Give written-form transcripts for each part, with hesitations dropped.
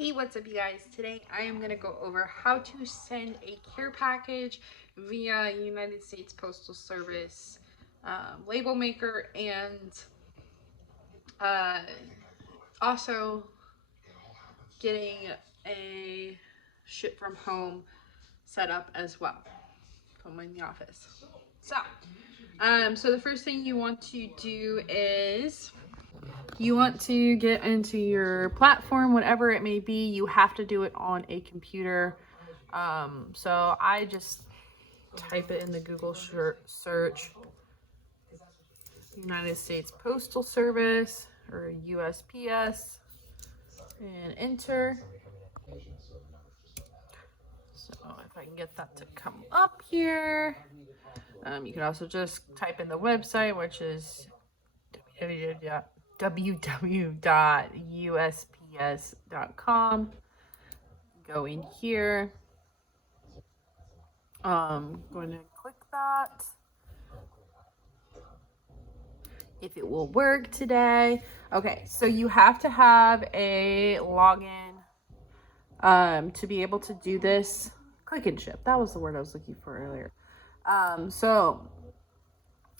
Hey, what's up you guys? Today I am going to go over how to send a care package via United States Postal Service label maker, and also getting a ship from home set up as well from in the office. So the first thing you want to do is you want to get into your platform, whatever it may be. You have to do it on a computer. So I just type it in the Google search, United States Postal Service or USPS, and enter. So if I can get that to come up here, you can also just type in the website, which is www.usps.com. Go in here. Going to click that. If it will work today. Okay, so you have to have a login to be able to do this. Click and ship. That was the word I was looking for earlier. So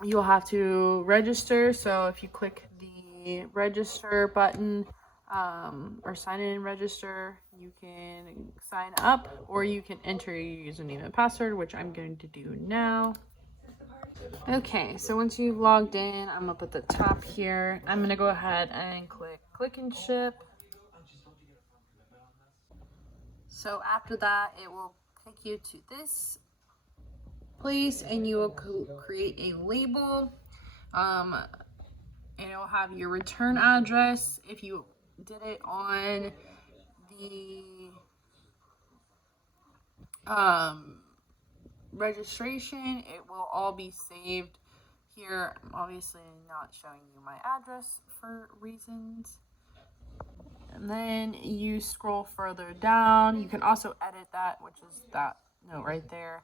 you'll have to register. So if you click the register button or sign in and register, you can sign up, or you can enter your username and password, which I'm going to do now. Okay, so once you've logged in, I'm up at the top here. I'm gonna go ahead and click and ship. So after that, it will take you to this place, and you will create a label. And it will have your return address. If you did it on the registration, it will all be saved here. I'm obviously not showing you my address for reasons. And then you scroll further down. You can also edit that, which is that note right there.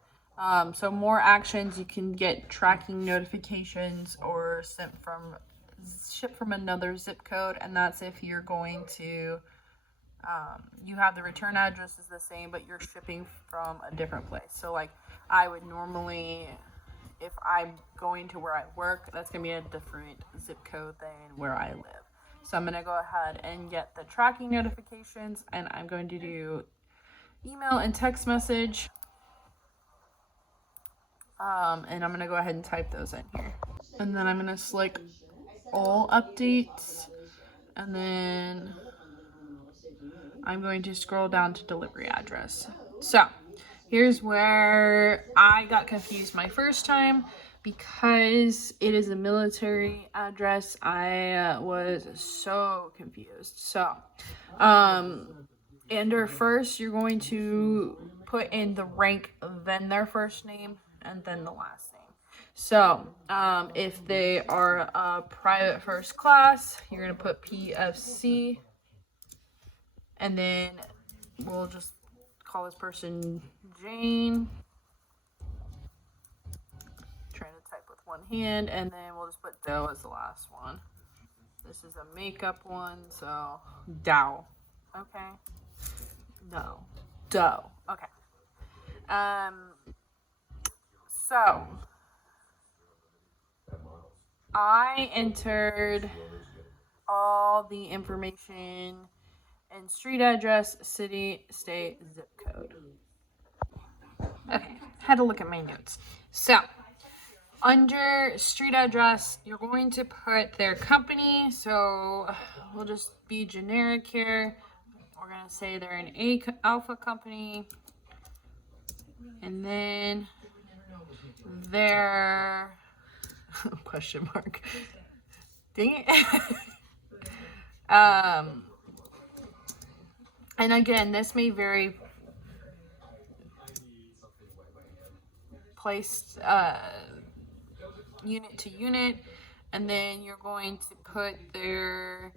So more actions, you can get tracking notifications or ship from another zip code, and that's if you're going to you have the return address is the same, but you're shipping from a different place. So like I would normally, if I'm going to where I work, that's gonna be a different zip code than where I live. So I'm gonna go ahead and get the tracking notifications, and I'm going to do email and text message. And I'm gonna go ahead and type those in here. And then I'm gonna select all updates, and then I'm going to scroll down to delivery address. So here's where I got confused my first time, because it is a military address. I was so confused. So under first, you're going to put in the rank, then their first name, and then the last name. So if they are a private first class, you're going to put PFC. And then we'll just call this person Jane. Trying to type with one hand, and then we'll just put Doe as the last one. This is a makeup one, so Dow. Okay. No. Doe. Okay. So I entered all the information and street address, city, state, zip code. Okay, had to look at my notes. So, under street address, you're going to put their company. So, we'll just be generic here. We're going to say they're an Alpha company. And then their question mark. Dang it. And again, this may vary placed unit to unit, and then you're going to put their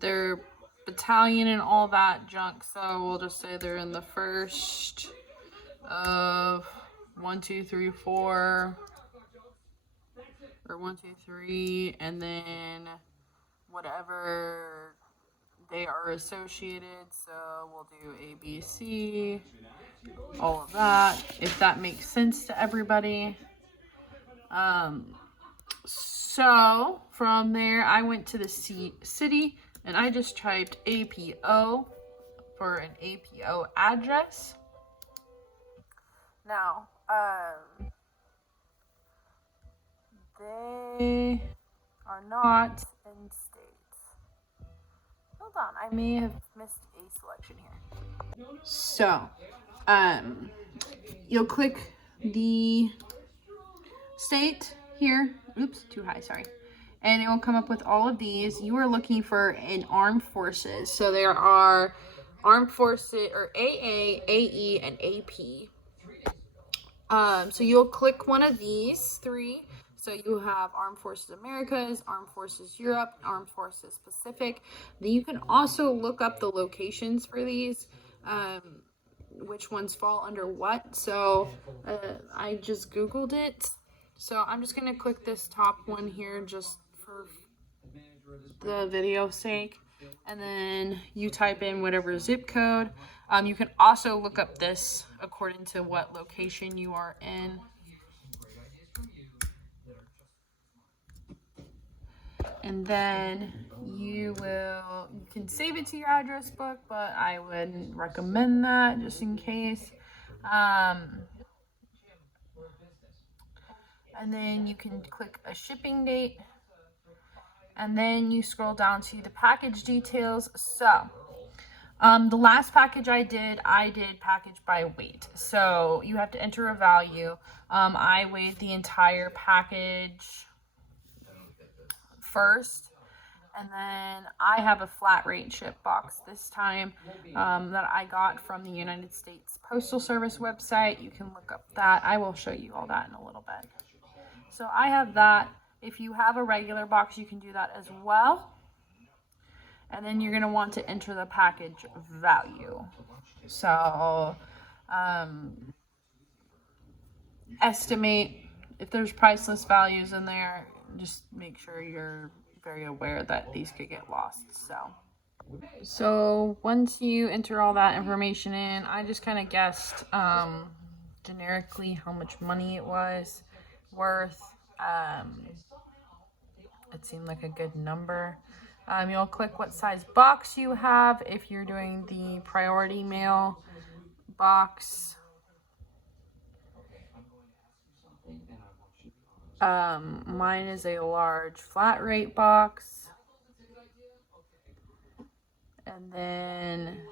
their battalion and all that junk. So we'll just say they're in the first of 1, 2, 3, 4 or 1, 2, 3, and then whatever they are associated. So we'll do A, B, C, all of that, if that makes sense to everybody. So from there, I went to the city and I just typed APO for an APO address. Now, they are not in states. Hold on, I may have missed a selection here. So, you'll click the state here. Oops, too high, sorry. And it will come up with all of these. You are looking for an armed forces. So there are armed forces, or AA, AE, and AP. So you'll click one of these 3. So you have Armed Forces Americas, Armed Forces Europe, Armed Forces Pacific. Then you can also look up the locations for these, which ones fall under what. So I just Googled it. So I'm just going to click this top one here just for the video's sake. And then you type in whatever zip code. You can also look up this according to what location you are in. And then you can save it to your address book, but I wouldn't recommend that just in case. And then you can click a shipping date. And then you scroll down to the package details. So the last package I did package by weight. So you have to enter a value. I weighed the entire package first. And then I have a flat rate ship box this time that I got from the United States Postal Service website. You can look up that. I will show you all that in a little bit. So I have that. If you have a regular box, you can do that as well. And then you're going to want to enter the package value. So estimate if there's priceless values in there. Just make sure you're very aware that these could get lost. So once you enter all that information in, I just kind of guessed generically how much money it was worth. It seemed like a good number. You'll click what size box you have if you're doing the priority mail box. Mine is a large flat rate box. And then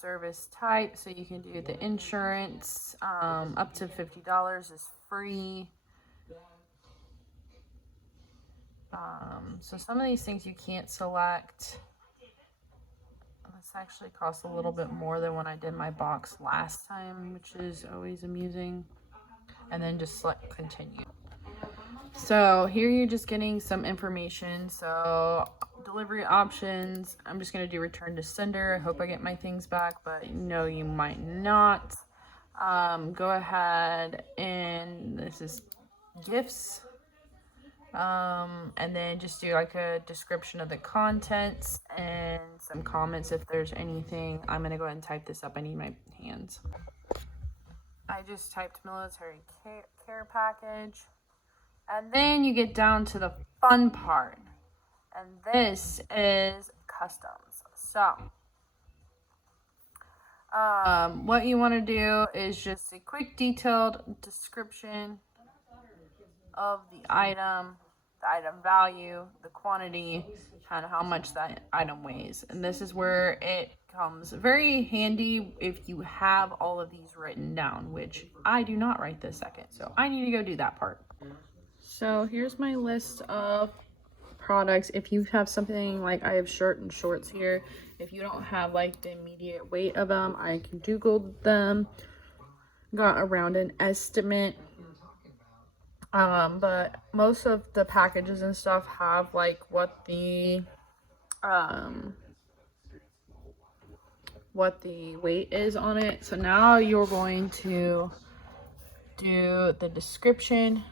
service type, so you can do the insurance. Up to $50 is free. So some of these things you can't select. This actually costs a little bit more than when I did my box last time, which is always amusing. And then just select continue. So here you're just getting some information. So delivery options, I'm just going to do return to sender. I hope I get my things back, but no, you might not. Go ahead, and this is gifts. And then just do like a description of the contents and some comments if there's anything. I'm going to go ahead and type this up. I need my hands. I just typed military care package. And then you get down to the fun part. And this is customs. So, what you want to do is just a quick detailed description of the item value, the quantity, and how much that item weighs. And this is where it comes very handy if you have all of these written down, which I do not right this second. So I need to go do that part. So here's my list of products. If you have something like I have shirt and shorts here, if you don't have like the immediate weight of them, I can Google them, got around an estimate. But most of the packages and stuff have like what the weight is on it. So now you're going to do the description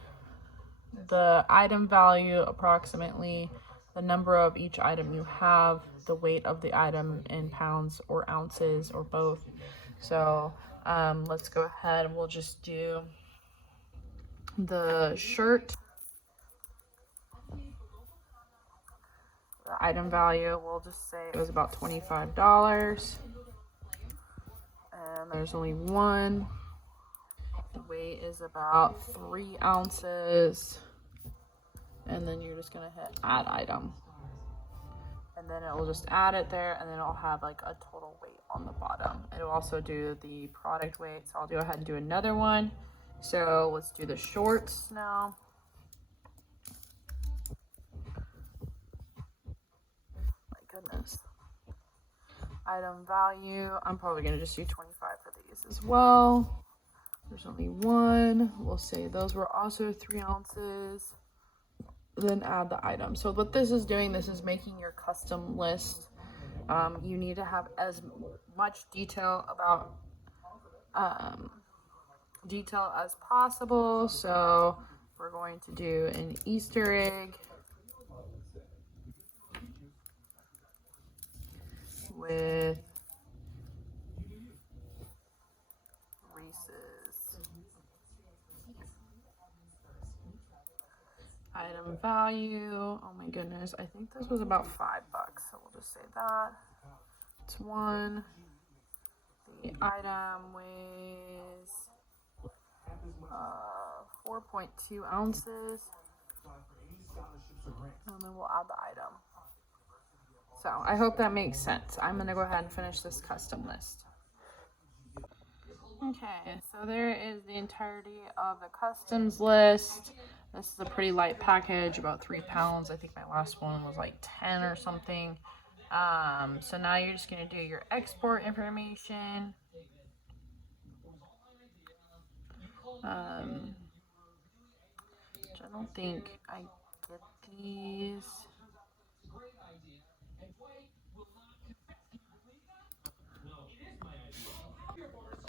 the item value approximately, the number of each item you have, the weight of the item in pounds or ounces or both. So let's go ahead and we'll just do the shirt. The item value, we'll just say it was about $25. And there's only one. The weight is about 3 ounces. And then you're just gonna hit add item. And then it will just add it there, and then it'll have like a total weight on the bottom. It'll also do the product weight. So I'll go ahead and do another one. So let's do the shorts now. My goodness. Item value, I'm probably gonna just do 25 for these as well. There's only one. We'll say those were also 3 ounces. Then add the item. So what this is doing, this is making your custom list. You need to have as much detail about detail as possible. So we're going to do an Easter egg with Reese's. Item value, oh my goodness, I think this was about $5, so we'll just say that. It's one. The item weighs 4.2 ounces. And then we'll add the item. So I hope that makes sense. I'm gonna go ahead and finish this custom list. Okay, so there is the entirety of the customs list. This is a pretty light package, about 3 pounds. I think my last one was like 10 or something. So now you're just gonna do your export information. Which I don't think I get these.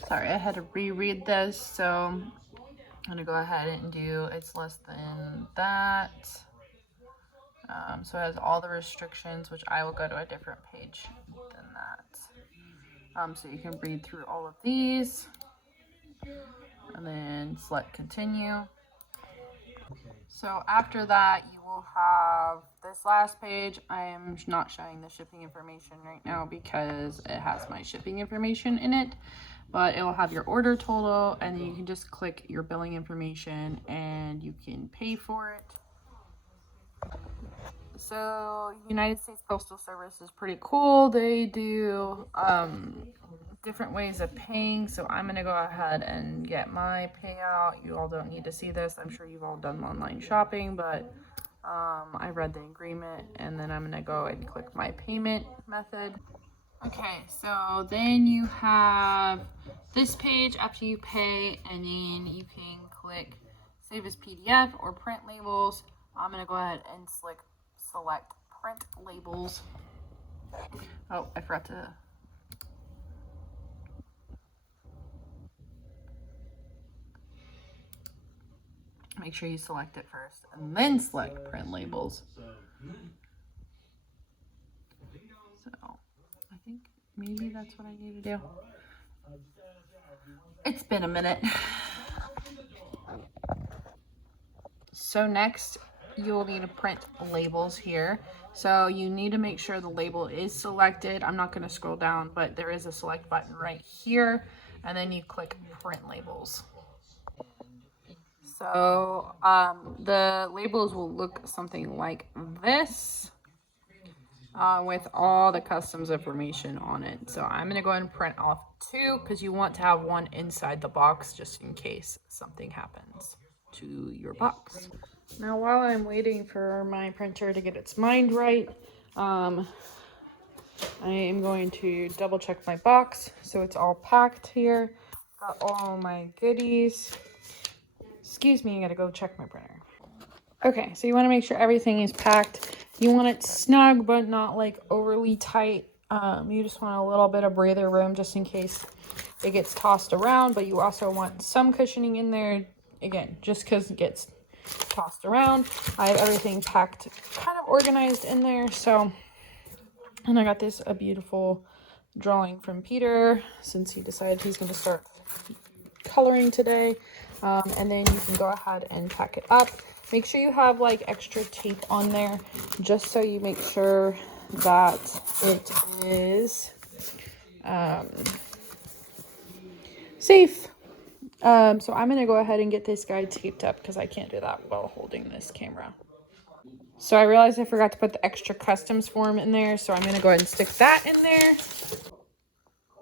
Sorry, I had to reread this, so I'm gonna go ahead and do it's less than that. So it has all the restrictions, which I will go to a different page than that. So you can read through all of these and then select continue. So after that, you will have this last page. I am not showing the shipping information right now because it has my shipping information in it, but it will have your order total, and then you can just click your billing information and you can pay for it. So United States Postal Service is pretty cool. They do different ways of paying. So I'm going to go ahead and get my payout. You all don't need to see this. I'm sure you've all done online shopping, but I read the agreement, and then I'm going to go and click my payment method. Okay, so then you have this page after you pay, and then you can click save as PDF or print labels. I'm going to go ahead and select print labels. Oh, I forgot to. Make sure you select it first and then select print labels. So I think maybe that's what I need to do. It's been a minute. So next, you'll need to print labels here. So you need to make sure the label is selected. I'm not going to scroll down, but there is a select button right here, and then you click print labels. So the labels will look something like this with all the customs information on it. So I'm going to go ahead and print off 2 because you want to have one inside the box just in case something happens to your box. Now while I'm waiting for my printer to get its mind right, I am going to double check my box so it's all packed here. Got all my goodies. Excuse me, I gotta go check my printer. Okay, so you want to make sure everything is packed. You want it snug but not like overly tight. You just want a little bit of breather room just in case it gets tossed around, but you also want some cushioning in there, again, just because it gets tossed around. I have everything packed, kind of organized in there. So, and I got this a beautiful drawing from Peter since he decided he's going to start coloring today. And then you can go ahead and pack it up. Make sure you have like extra tape on there just so you make sure that it is safe. So I'm going to go ahead and get this guy taped up because I can't do that while holding this camera. So I realized I forgot to put the extra customs form in there. So I'm going to go ahead and stick that in there.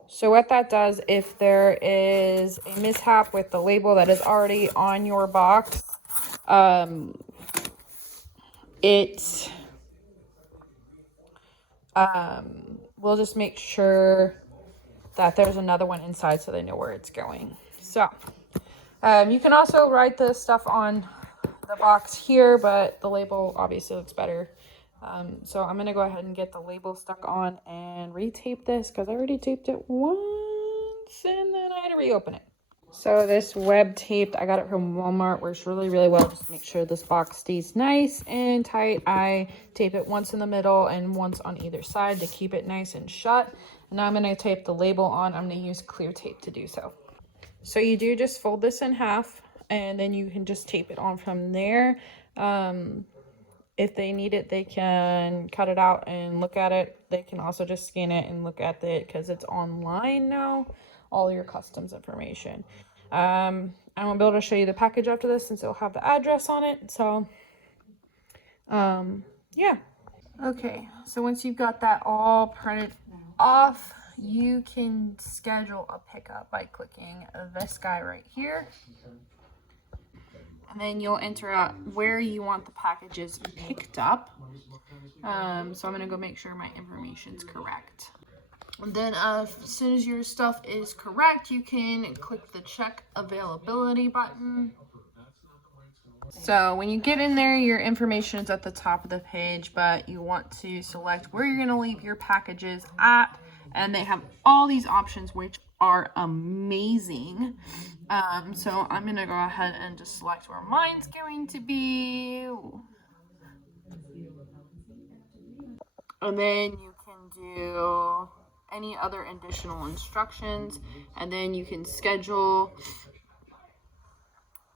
So what that does, if there is a mishap with the label that is already on your box, it we'll just make sure that there's another one inside so they know where it's going. So you can also write the stuff on the box here, but the label obviously looks better. So I'm gonna go ahead and get the label stuck on and retape this because I already taped it once and then I had to reopen it. So this web tape, I got it from Walmart, works really, really well. Just make sure this box stays nice and tight. I tape it once in the middle and once on either side to keep it nice and shut. And now I'm gonna tape the label on. I'm gonna use clear tape to do so. So you do just fold this in half and then you can just tape it on from there. If they need it, they can cut it out and look at it. They can also just scan it and look at it because it's online now, all your customs information. I won't be able to show you the package after this since it'll have the address on it. So, yeah. Okay, so once you've got that all printed off, you can schedule a pickup by clicking this guy right here. And then you'll enter out where you want the packages picked up. So I'm going to go make sure my information's correct. And then as soon as your stuff is correct, you can click the check availability button. So when you get in there, your information is at the top of the page, but you want to select where you're going to leave your packages at. And they have all these options, which are amazing. So I'm going to go ahead and just select where mine's going to be. And then you can do any other additional instructions. And then you can schedule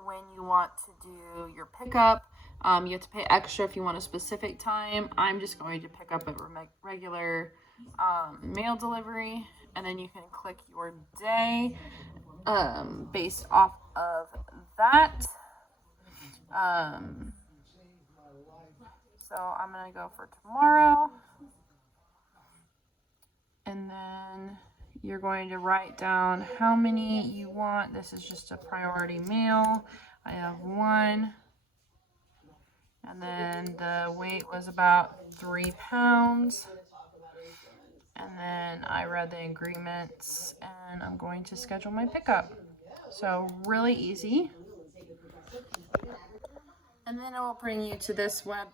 when you want to do your pickup. You have to pay extra if you want a specific time. I'm just going to pick up a regular mail delivery, and then you can click your day based off of that. So I'm going to go for tomorrow, and then you're going to write down how many you want. This is just a priority mail. I have one. And then the weight was about 3 pounds. And then I read the agreements and I'm going to schedule my pickup. So really easy. And then it will bring you to this web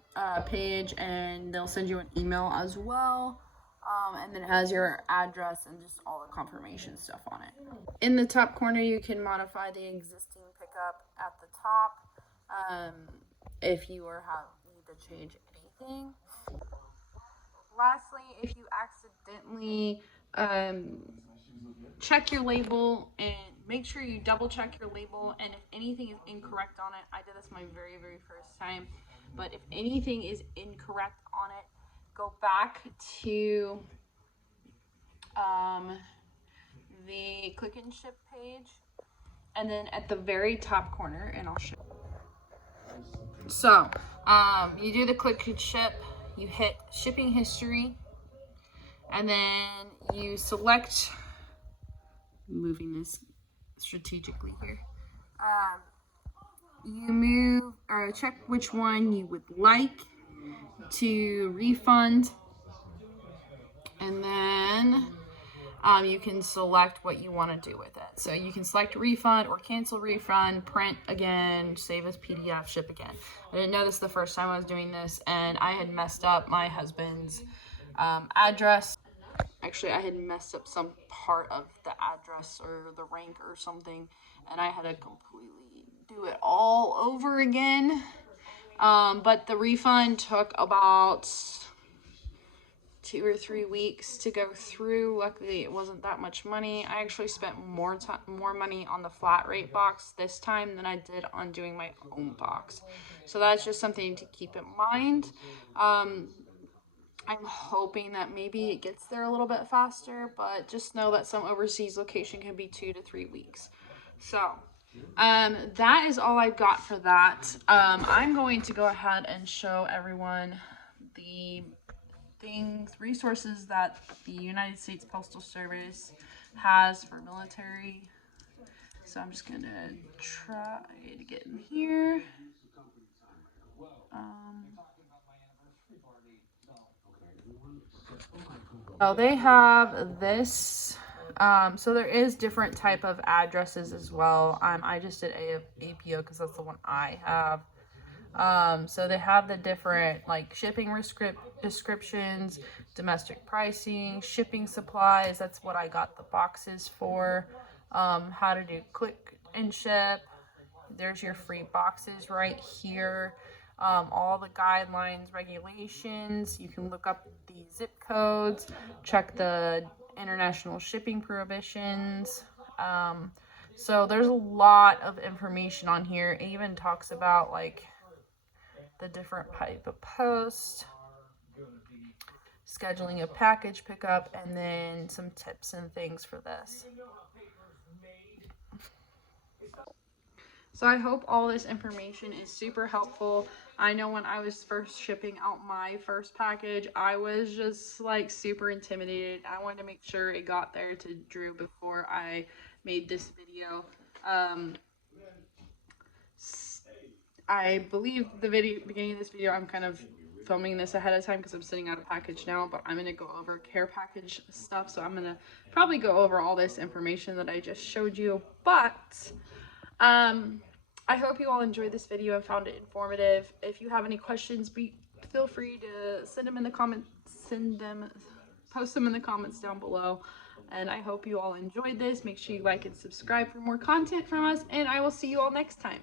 page and they'll send you an email as well. And then it has your address and just all the confirmation stuff on it. In the top corner, you can modify the existing pickup at the top. If you need to change anything. Lastly, if you accidentally check your label and make sure you double check your label, and if anything is incorrect on it, I did this my very, very first time, but if anything is incorrect on it, go back to the click and ship page, and then at the very top corner, and I'll show you. So, you do the click and ship, you hit shipping history, and then you select, moving this strategically here, you move or check which one you would like to refund, and then you can select what you want to do with it. So you can select refund or cancel refund, print again, save as PDF, ship again. I didn't know this the first time I was doing this, and I had messed up my husband's address. Actually, I had messed up some part of the address or the rank or something, and I had to completely do it all over again. But the refund took about 2 or 3 weeks to go through. Luckily, it wasn't that much money. I actually spent more money on the flat rate box this time than I did on doing my own box. So that's just something to keep in mind. I'm hoping that maybe it gets there a little bit faster, but just know that some overseas location can be 2 to 3 weeks. So, that is all I've got for that. I'm going to go ahead and show everyone the resources that the United States Postal Service has for military. So I'm just gonna try to get in here. So they have this. So there is different type of addresses as well. I just did APO because that's the one I have. So they have the different like shipping descriptions, domestic pricing, shipping supplies. That's what I got the boxes for. How to do click and ship. There's your free boxes right here. All the guidelines, regulations. You can look up the zip codes, check the international shipping prohibitions. So there's a lot of information on here. It even talks about like the different type of post, scheduling a package pickup, and then some tips and things for this. So I hope all this information is super helpful. I know when I was first shipping out my first package, I was just like super intimidated. I wanted to make sure it got there to Drew before I made this video. I believe the beginning of this video, I'm kind of filming this ahead of time because I'm sending out a package now, but I'm going to go over care package stuff. So I'm going to probably go over all this information that I just showed you, but I hope you all enjoyed this video and found it informative. If you have any questions, feel free to send them in the comments, post them in the comments down below. And I hope you all enjoyed this. Make sure you like and subscribe for more content from us, and I will see you all next time.